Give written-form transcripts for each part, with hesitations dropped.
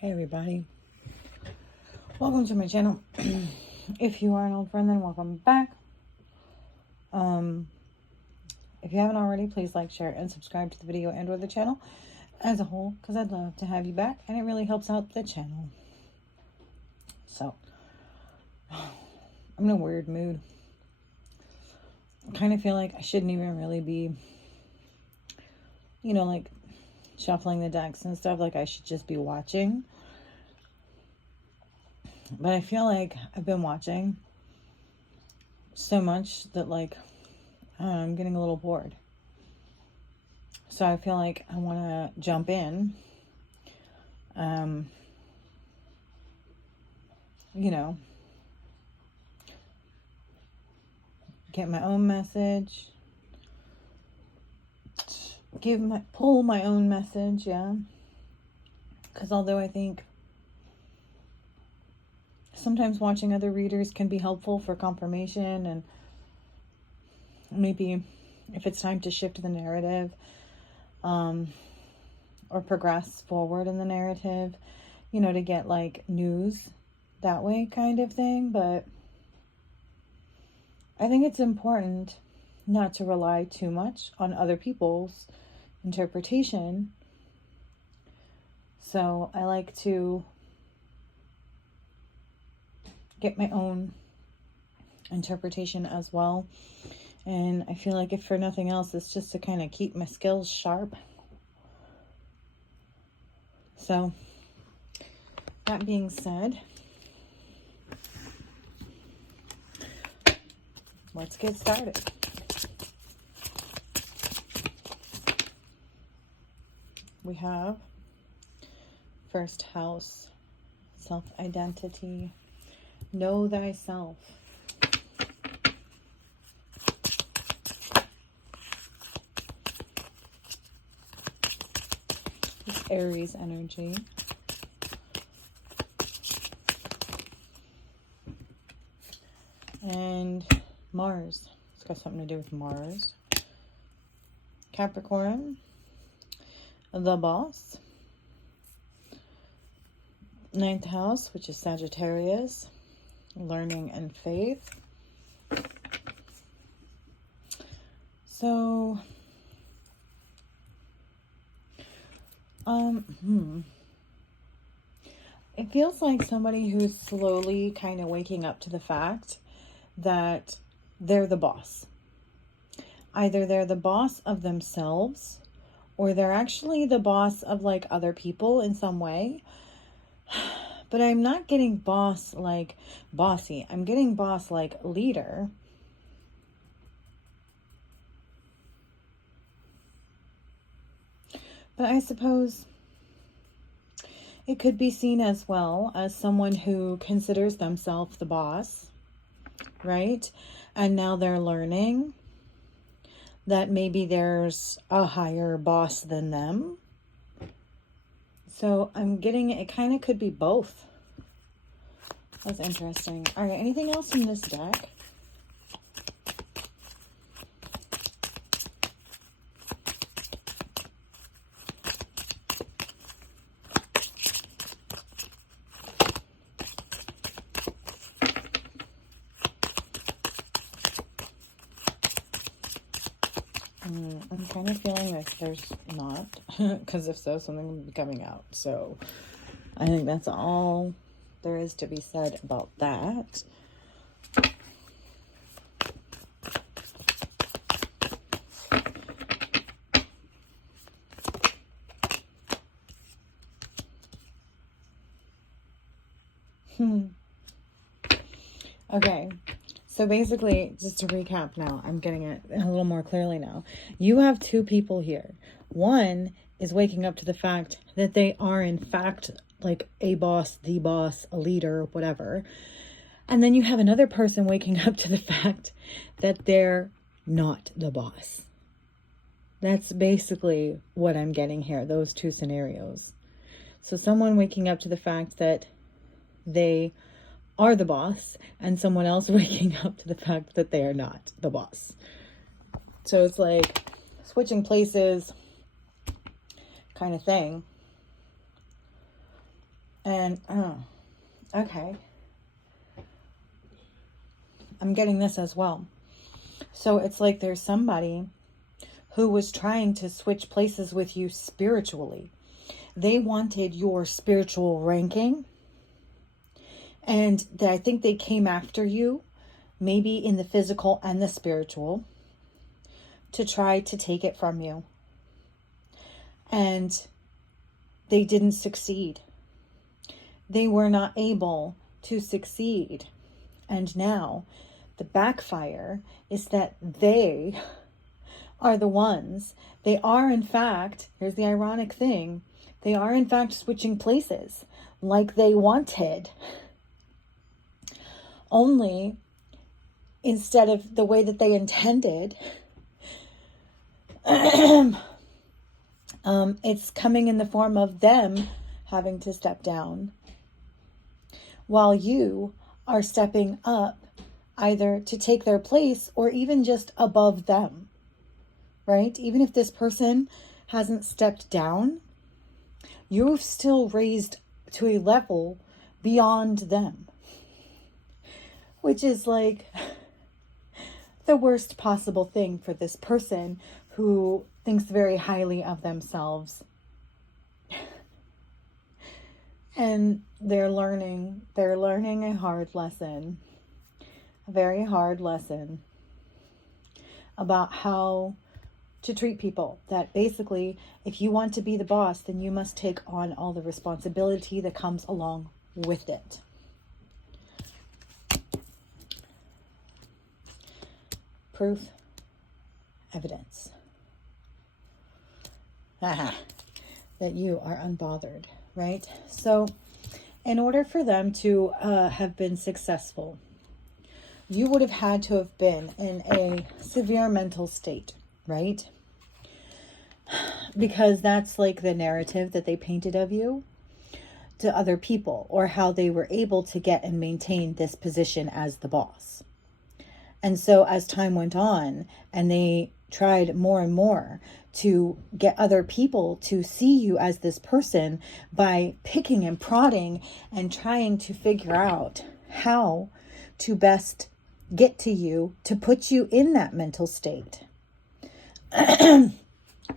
Hey everybody, welcome to my channel. If you are an old friend, then welcome back. If you haven't already, please like, share, and subscribe to the video and or the channel as a whole, because I'd love to have you back and it really helps out the channel. So I'm in a weird mood. I kind of feel like I shouldn't even really be, like shuffling the decks and stuff. Like I should just be watching. But I feel like I've been watching so much that like, I don't know, I'm getting a little bored. So I feel like I want to jump in, get my own message, pull my own message, yeah. Because although I think sometimes watching other readers can be helpful for confirmation, and maybe if it's time to shift the narrative, or progress forward in the narrative, to get like news that way kind of thing. But I think it's important not to rely too much on other people's interpretation. So I like to get my own interpretation as well. And I feel like if for nothing else, it's just to kind of keep my skills sharp. So that being said, let's get started. We have first house, self-identity, know thyself. It's Aries energy. And Mars. It's got something to do with Mars. Capricorn, the boss. Ninth house, which is Sagittarius, learning and faith. So, it feels like somebody who's slowly kind of waking up to the fact that they're the boss. Either they're the boss of themselves, or they're actually the boss of like other people in some way. But I'm not getting boss like bossy. I'm getting boss like leader. But I suppose it could be seen as well as someone who considers themselves the boss, right? And now they're learning that maybe there's a higher boss than them. So I'm getting, it kind of could be both. That's interesting. All right, anything else in this deck? I'm kind of feeling like there's not, because if so, something will be coming out. So I think that's all there is to be said about that. Okay. So basically, just to recap now, I'm getting it a little more clearly now. You have two people here. One is waking up to the fact that they are in fact like a boss, the boss, a leader, whatever. And then you have another person waking up to the fact that they're not the boss. That's basically what I'm getting here, those two scenarios. So someone waking up to the fact that they are the boss, and someone else waking up to the fact that they are not the boss. So it's like switching places kind of thing. And, okay. I'm getting this as well. So it's like there's somebody who was trying to switch places with you spiritually. They wanted your spiritual ranking. And I think they came after you, maybe in the physical and the spiritual, to try to take it from you. And they didn't succeed. They were not able to succeed. And now the backfire is that they are the ones. They are, in fact, here's the ironic thing, they are, in fact, switching places like they wanted. Only instead of the way that they intended, it's coming in the form of them having to step down, while you are stepping up either to take their place or even just above them, right? Even if this person hasn't stepped down, you've still raised to a level beyond them, which is like the worst possible thing for this person who thinks very highly of themselves. And they're learning a hard lesson, a very hard lesson about how to treat people. That basically, if you want to be the boss, then you must take on all the responsibility that comes along with it. Proof, evidence. That you are unbothered, right? So in order for them to have been successful, you would have had to have been in a severe mental state, right? Because that's like the narrative that they painted of you to other people, or how they were able to get and maintain this position as the boss. And so as time went on and they tried more and more to get other people to see you as this person by picking and prodding and trying to figure out how to best get to you to put you in that mental state. And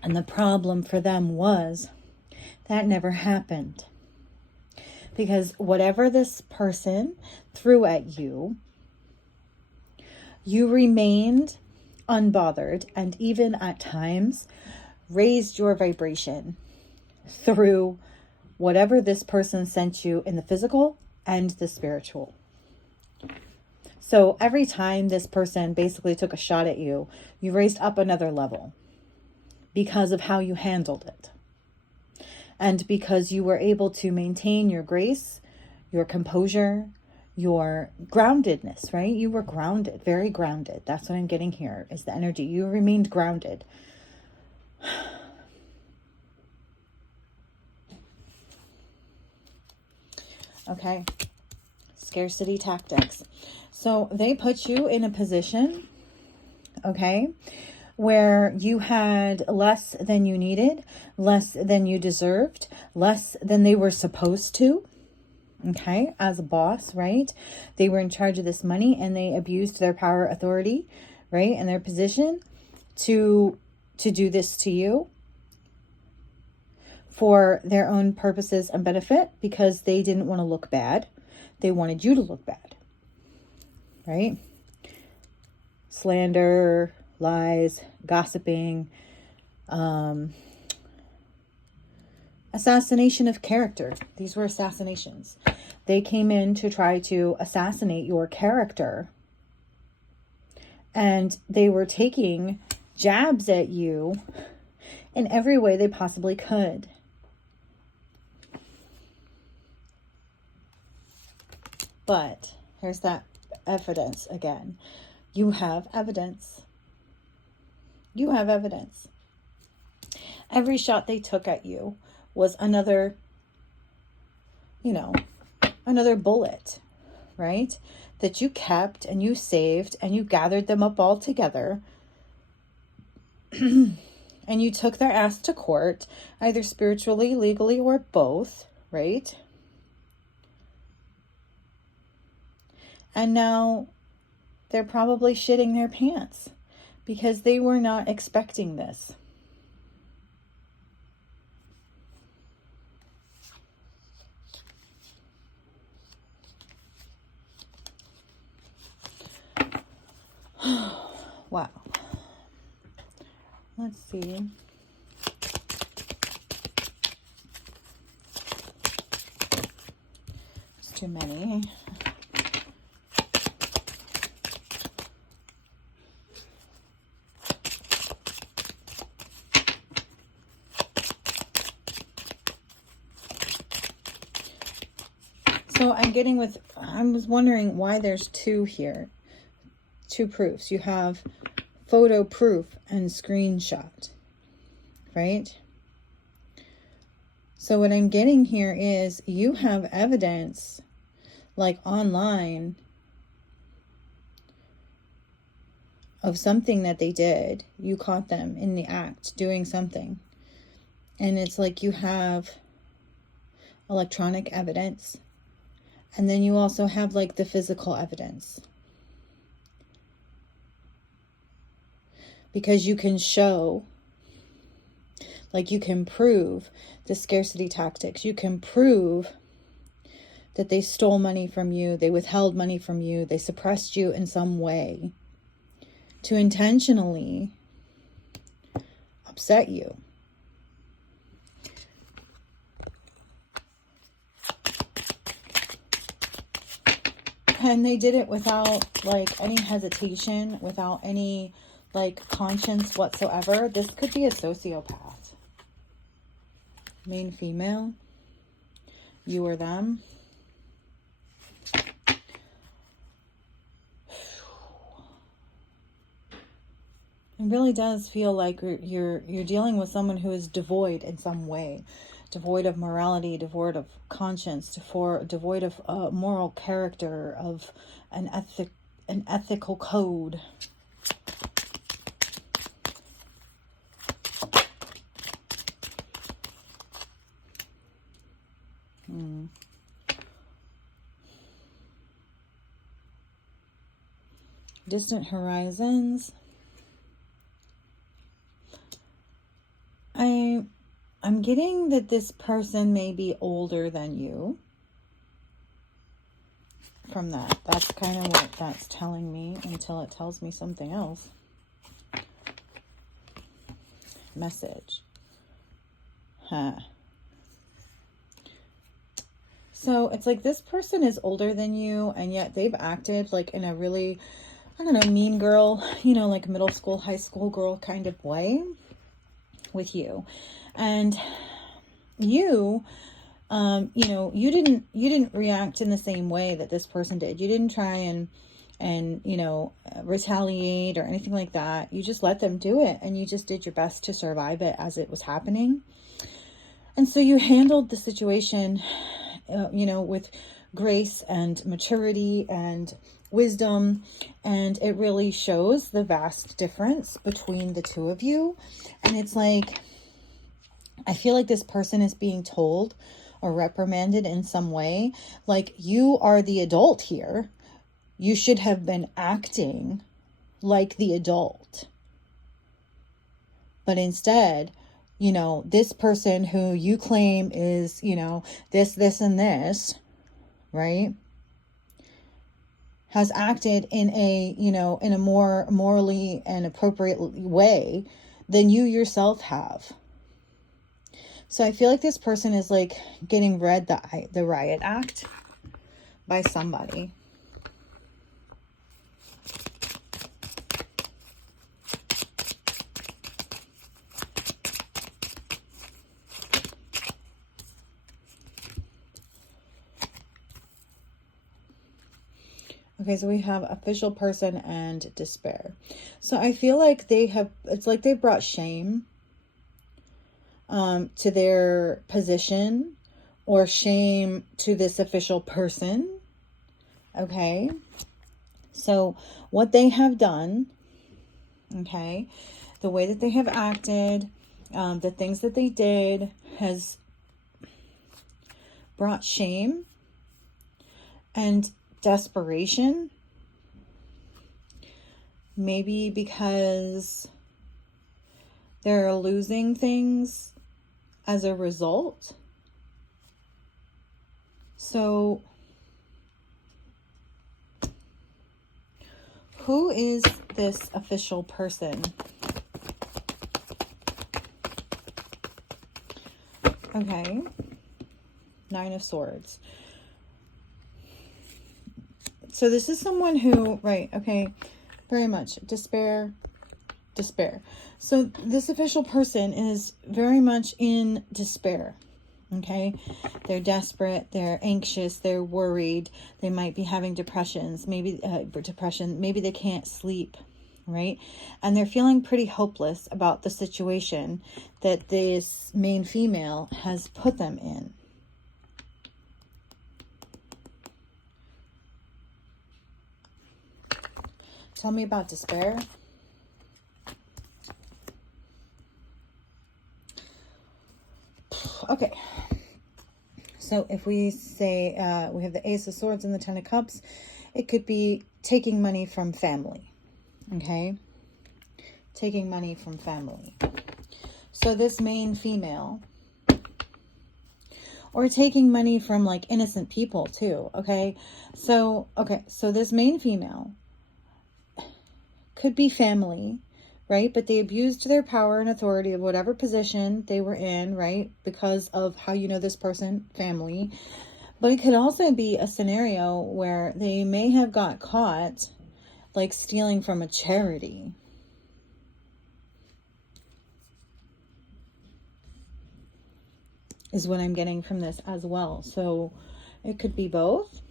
the problem for them was that never happened. Because whatever this person threw at you, you remained unbothered, and even at times raised your vibration through whatever this person sent you in the physical and the spiritual. So every time this person basically took a shot at you, you raised up another level because of how you handled it. And because you were able to maintain your grace, your composure, your groundedness, right? You were grounded, very grounded. That's what I'm getting here, is the energy. You remained grounded. Okay. Scarcity tactics. So they put you in a position, okay, where you had less than you needed, less than you deserved, less than they were supposed to. Okay, as a boss, right? They were in charge of this money and they abused their power, authority, right? And their position to do this to you for their own purposes and benefit, because they didn't want to look bad. They wanted you to look bad, right? Slander, lies, gossiping, assassination of character. These were assassinations. They came in to try to assassinate your character. And they were taking jabs at you in every way they possibly could. But here's that evidence again. You have evidence. You have evidence. Every shot they took at you was another, another bullet, right? That you kept and you saved and you gathered them up all together and you took their ass to court, either spiritually, legally, or both, right? And now they're probably shitting their pants because they were not expecting this. Wow. Let's see. It's too many. So I was wondering why there's two here. Two proofs. You have photo proof and screenshot, right? So what I'm getting here is you have evidence, like online, of something that they did. You caught them in the act doing something. And it's like you have electronic evidence. And then you also have like the physical evidence. Because you can show, like you can prove the scarcity tactics. You can prove that they stole money from you, they withheld money from you, they suppressed you in some way to intentionally upset you. And they did it without like any hesitation, without any like conscience whatsoever. This could be a sociopath. Main female. You or them. It really does feel like you're dealing with someone who is devoid in some way. Devoid of morality, devoid of conscience, devoid of moral character, of an ethical code. Distant horizons. I'm getting that this person may be older than you. From that. That's kind of what that's telling me until it tells me something else. Message. So it's like this person is older than you, and yet they've acted like in a really, I don't know, mean girl, you know, like middle school, high school girl kind of way with you. And you, you know, you didn't react in the same way that this person did. You didn't try and you know, retaliate or anything like that. You just let them do it, and you just did your best to survive it as it was happening. And so you handled the situation, you know, with grace and maturity and wisdom, and it really shows the vast difference between the two of you. And it's like, I feel like this person is being told or reprimanded in some way, like, you are the adult here. You should have been acting like the adult. But instead, you know, this person who you claim is, you know, this, and this, right, has acted in a, you know, in a more morally and appropriate way than you yourself have. So I feel like this person is like getting read the riot act by somebody. Okay, so we have official person and despair. So I feel like it's like they brought shame to their position, or shame to this official person. Okay. So what they have done, okay, the way that they have acted, the things that they did has brought shame and desperation. Maybe because they're losing things as a result. So, who is this official person? Okay. 9 of Swords. So this is someone who, right, okay, very much despair. So this official person is very much in despair. Okay, they're desperate, they're anxious, they're worried, they might be having depressions, maybe maybe they can't sleep, right? And they're feeling pretty hopeless about the situation that this main female has put them in. Tell me about despair. Okay. So if we say we have the Ace of Swords and the 10 of Cups, it could be taking money from family. Okay? Taking money from family. So this main female, or taking money from like innocent people too. Okay? So this main female could be family, right? But they abused their power and authority of whatever position they were in, right? Because of how you know this person, family. But it could also be a scenario where they may have got caught like stealing from a charity. Is what I'm getting from this as well. So it could be both.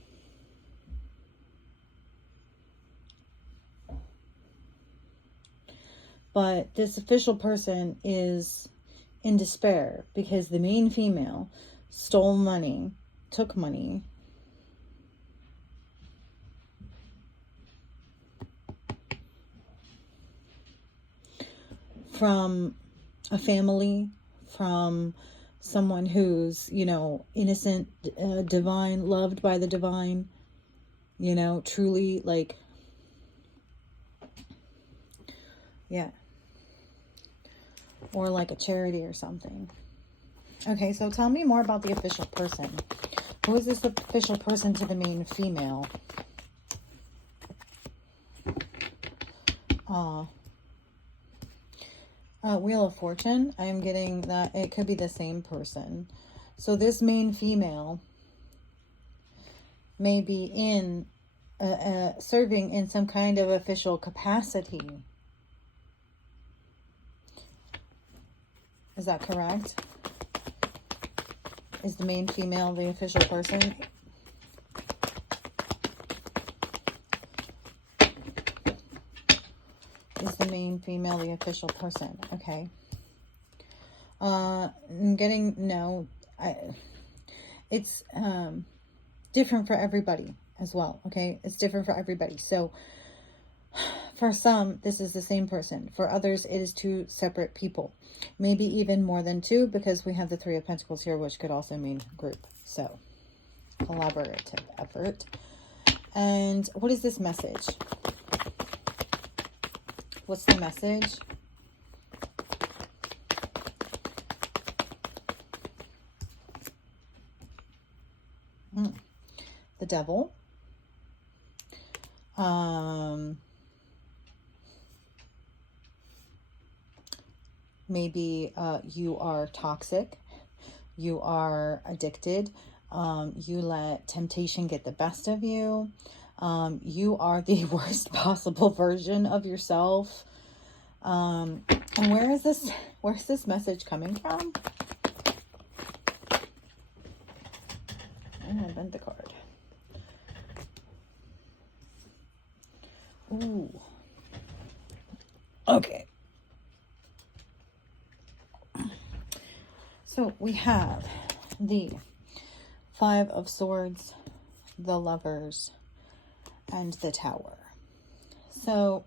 But this official person is in despair because the main female stole money, took money from a family, from someone who's, you know, innocent, divine, loved by the divine, you know, truly like, yeah. Or like a charity or something. Okay, so tell me more about the official person. Who is this official person to the main female? Wheel of Fortune. I am getting that it could be the same person. So this main female may be in serving in some kind of official capacity. Is that correct? Is the main female the official person? Is the main female the official person? Okay. I'm getting, no. It's different for everybody as well, okay? It's different for everybody. So for some, this is the same person. For others, it is 2 separate people. Maybe even more than 2, because we have the 3 of Pentacles here, which could also mean group. So, collaborative effort. And what is this message? What's the message? The Devil. Maybe you are toxic, you are addicted, you let temptation get the best of you, you are the worst possible version of yourself. And where's this message coming from? And I bent the card. Ooh. Okay. So we have the 5 of Swords, the Lovers, and the Tower. So,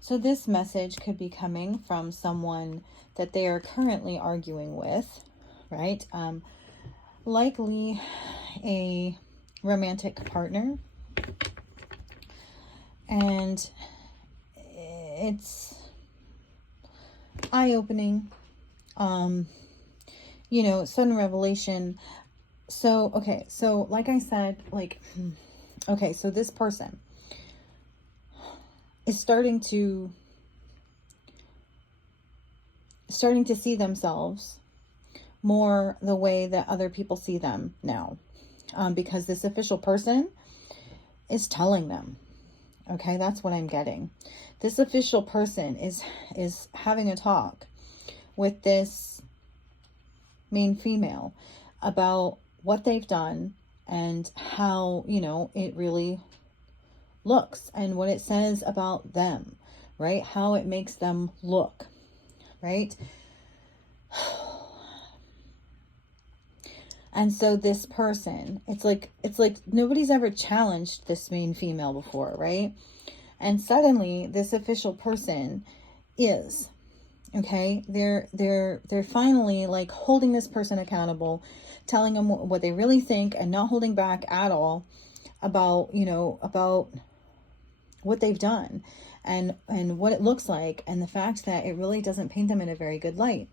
so this message could be coming from someone that they are currently arguing with, right? Likely a romantic partner. And it's eye-opening, you know, sudden revelation. So, okay, so like I said, like, okay, so this person is starting to see themselves more the way that other people see them now, because this official person is telling them. Okay, that's what I'm getting. This official person is having a talk with this main female about what they've done and how, you know, it really looks and what it says about them, right? How it makes them look, right? And so this person, it's like nobody's ever challenged this main female before, right? And suddenly this official person is, okay, they're finally like holding this person accountable, telling them what they really think and not holding back at all about, you know, about what they've done and what it looks like, and the fact that it really doesn't paint them in a very good light,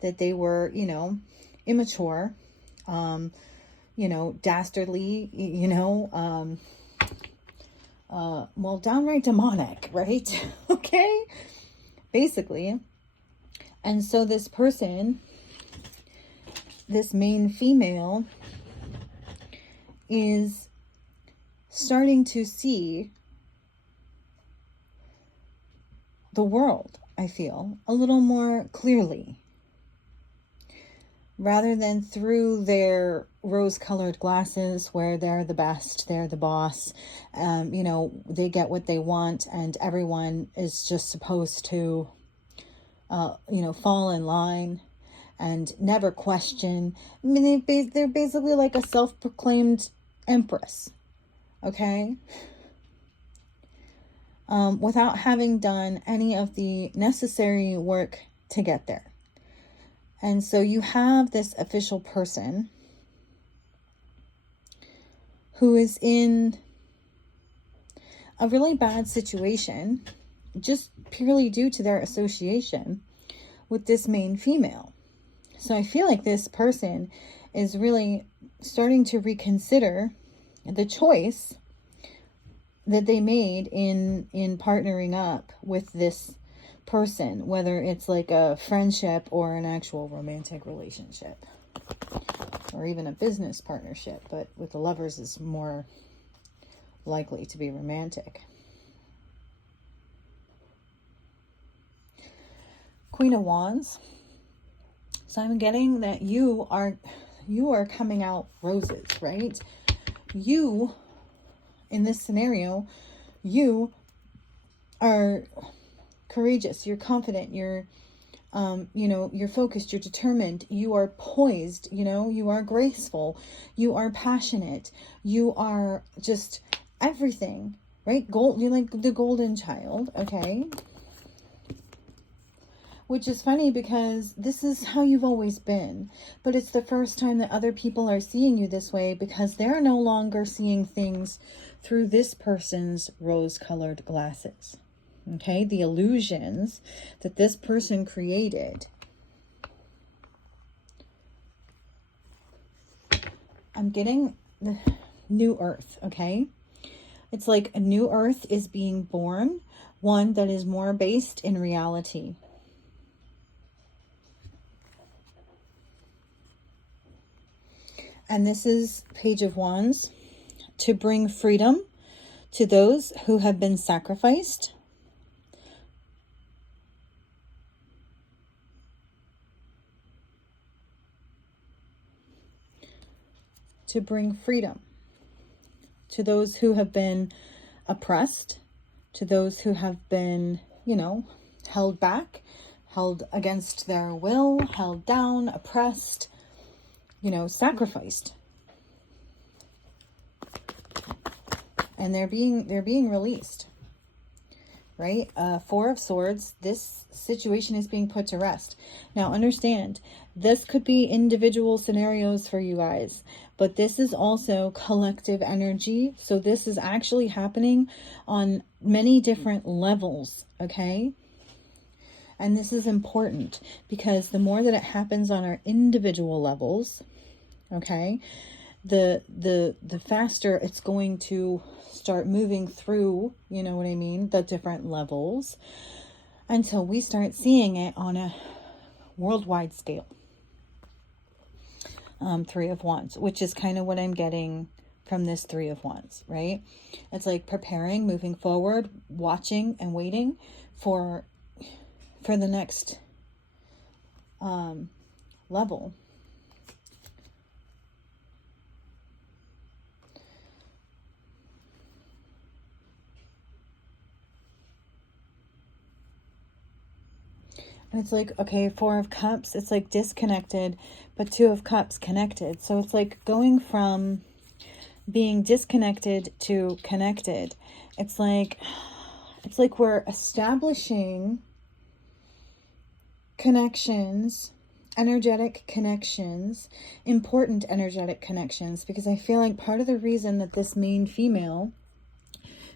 that they were, you know, immature, you know, dastardly, you know, well, downright demonic, right? Okay, basically. And so this person, this main female, is starting to see the world, I feel, a little more clearly, rather than through their rose-colored glasses where they're the best, they're the boss, you know, they get what they want and everyone is just supposed to, you know, fall in line and never question. I mean, they're basically like a self-proclaimed empress, okay? Without having done any of the necessary work to get there. And so you have this official person who is in a really bad situation just purely due to their association with this main female. So I feel like this person is really starting to reconsider the choice that they made in partnering up with this person, whether it's like a friendship or an actual romantic relationship or even a business partnership, but with the lovers is more likely to be romantic. Queen of Wands. So I'm getting that you are coming out roses, right? You, in this scenario, you are courageous, you're confident, you're, you know, you're focused, you're determined, you are poised, you know, you are graceful, you are passionate, you are just everything, right? You're like the golden child, okay? Which is funny because this is how you've always been, but it's the first time that other people are seeing you this way because they're no longer seeing things through this person's rose-colored glasses. Okay, the illusions that this person created. I'm getting the new earth, okay? It's like a new earth is being born, one that is more based in reality. And this is Page of Wands, to bring freedom to those who have been sacrificed. To bring freedom to those who have been oppressed, to those who have been, you know, held back, held against their will, held down, oppressed, you know, sacrificed. And they're being released. right? Four of Swords. This situation is being put to rest. Now, understand, this could be individual scenarios for you guys, but this is also collective energy. So this is actually happening on many different levels, okay? And this is important because the more that it happens on our individual levels, okay, the faster it's going to start moving through, you know what I mean, the different levels, until we start seeing it on a worldwide scale. Three of Wands, which is kind of what I'm getting from this Three of Wands, right? It's like preparing, moving forward, watching and waiting for the next level. And it's like, okay, Four of Cups, it's like disconnected, but Two of Cups connected. So it's like going from being disconnected to connected. It's like we're establishing connections, energetic connections, important energetic connections, because I feel like part of the reason that this main female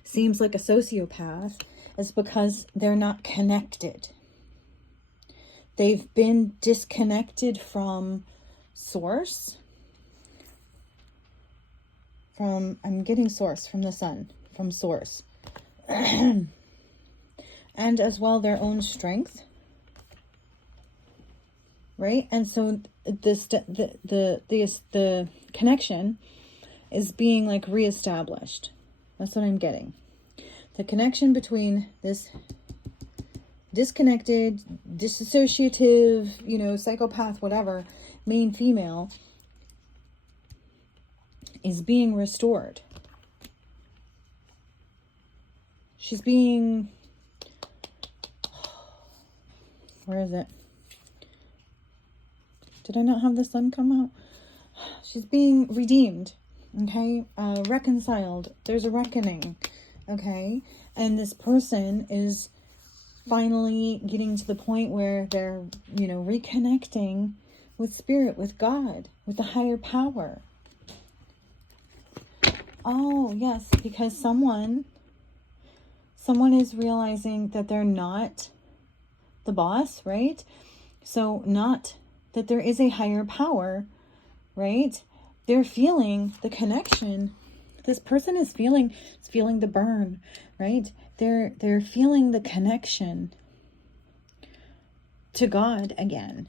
seems like a sociopath is because they're not connected. They've been disconnected from source, I'm getting source from the sun, from source, and as well their own strength, right? And so the connection is being like reestablished. That's what I'm getting. The connection between this disconnected, disassociative, you know, psychopath, whatever, main female is being restored. She's being, where is it? Did I not have the sun come out? She's being redeemed, okay? Reconciled. There's a reckoning, okay? And this person is finally getting to the point where they're, you know, reconnecting with spirit, with God, with the higher power. Oh, yes, because someone is realizing that they're not the boss, right? So not that there is a higher power, right? They're feeling the connection. This person is feeling the burn, right? They're feeling the connection to God again.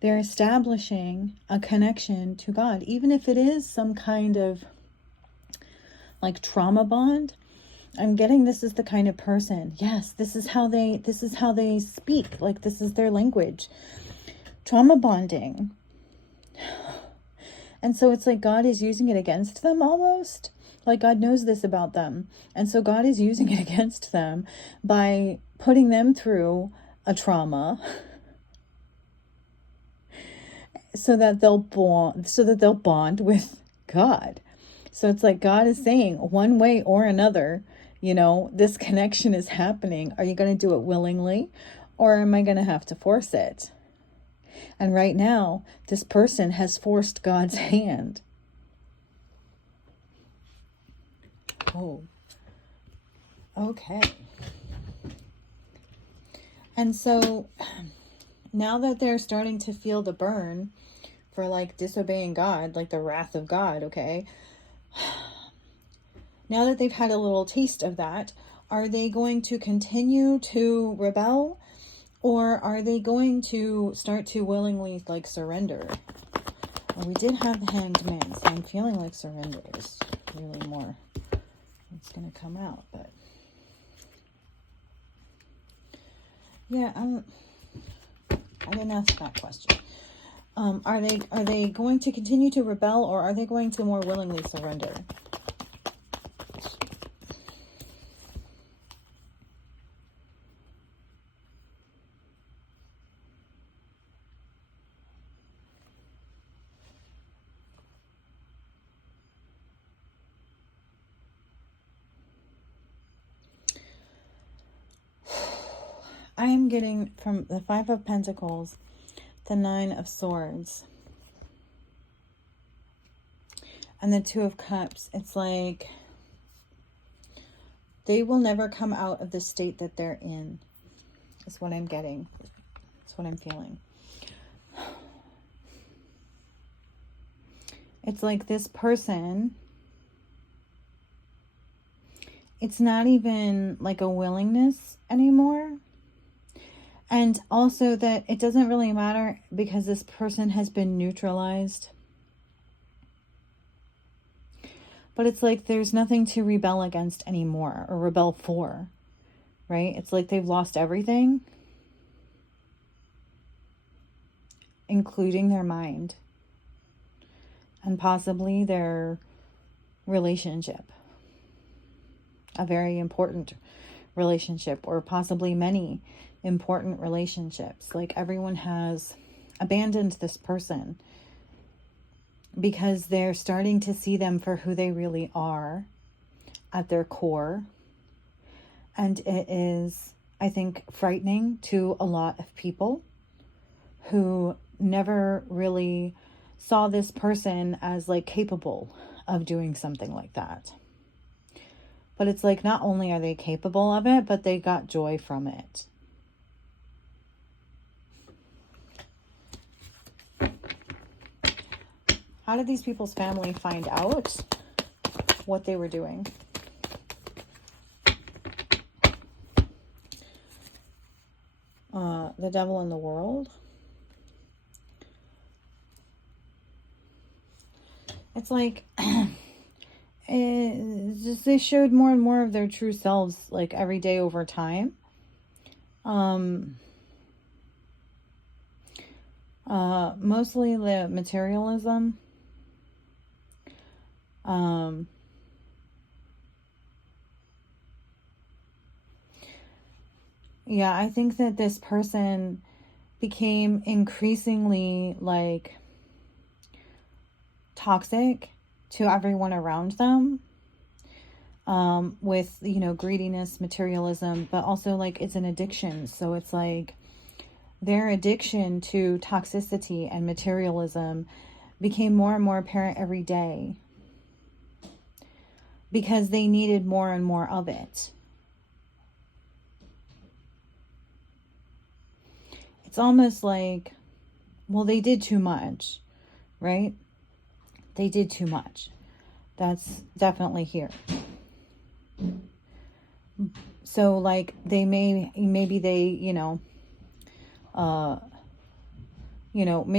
They're establishing a connection to God, even if it is some kind of like trauma bond. I'm getting this is the kind of person. Yes, this is how they speak. Like this is their language. Trauma bonding. And so it's like God is using it against them almost. Like God knows this about them. And so God is using it against them by putting them through a trauma so that they'll bond with God. So it's like God is saying one way or another, you know, this connection is happening. Are you going to do it willingly, or am I going to have to force it? And right now, this person has forced God's hand. Oh, okay. And so now that they're starting to feel the burn for like disobeying God, like the wrath of God, okay? Now that they've had a little taste of that, are they going to continue to rebel, or are they going to start to willingly like surrender? Well, we did have the Hanged Man, so I'm feeling like surrender is really more it's going to come out, but yeah, I didn't ask that question. Are they going to continue to rebel, or are they going to more willingly surrender? I am getting from the Five of Pentacles, the Nine of Swords, and the Two of Cups. It's like they will never come out of the state that they're in, is what I'm getting. That's what I'm feeling. It's like this person, it's not even like a willingness anymore. And also that it doesn't really matter because this person has been neutralized. But it's like there's nothing to rebel against anymore or rebel for, right? It's like they've lost everything, including their mind and possibly their relationship, a very important relationship, or possibly many important relationships. Like everyone has abandoned this person because they're starting to see them for who they really are at their core. And it is, I think, frightening to a lot of people who never really saw this person as like capable of doing something like that. But it's like not only are they capable of it, but they got joy from it. How did these people's family find out what they were doing? The Devil in the World. It's like it's just they showed more and more of their true selves like every day over time. Mostly the materialism. Yeah, I think that this person became increasingly like toxic to everyone around them, with, you know, greediness, materialism, but also like it's an addiction. So it's like their addiction to toxicity and materialism became more and more apparent every day because they needed more and more of it. It's almost like, well, they did too much, right? They did too much. That's definitely here. So like maybe they, maybe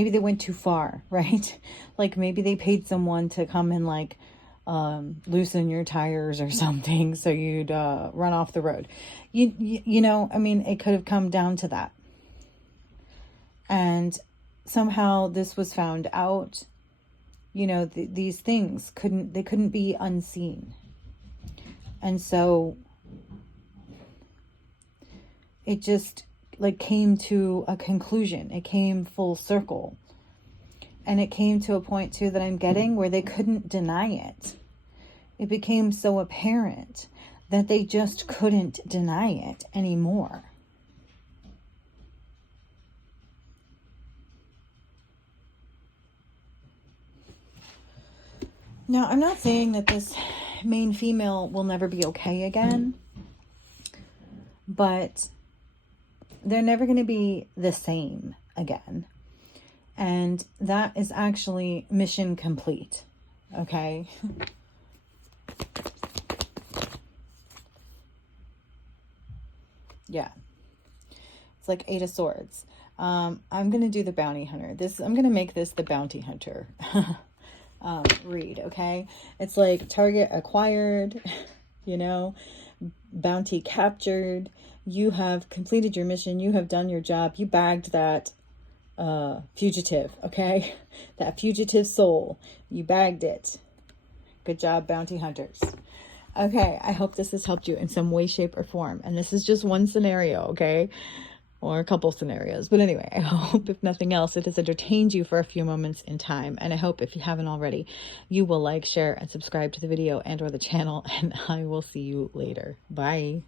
they went too far, right? Like maybe they paid someone to come and like loosen your tires or something so you'd run off the road. I mean, it could have come down to that. And somehow this was found out. These things couldn't be unseen. And so it just like came to a conclusion. It came full circle. And it came to a point too that I'm getting where they couldn't deny it. It became so apparent that they just couldn't deny it anymore. Now, I'm not saying that this main female will never be okay again, but they're never going to be the same again. And that is actually mission complete, okay? Yeah. It's like 8 of Swords. I'm going to do the Bounty Hunter. I'm going to make this the Bounty Hunter read, okay? It's like target acquired, bounty captured. You have completed your mission. You have done your job. You bagged that fugitive, okay? That fugitive soul. You bagged it. Good job, bounty hunters. Okay, I hope this has helped you in some way, shape, or form. And this is just one scenario, okay? Or a couple scenarios. But anyway, I hope, if nothing else, it has entertained you for a few moments in time. And I hope, if you haven't already, you will like, share, and subscribe to the video and or the channel. And I will see you later. Bye.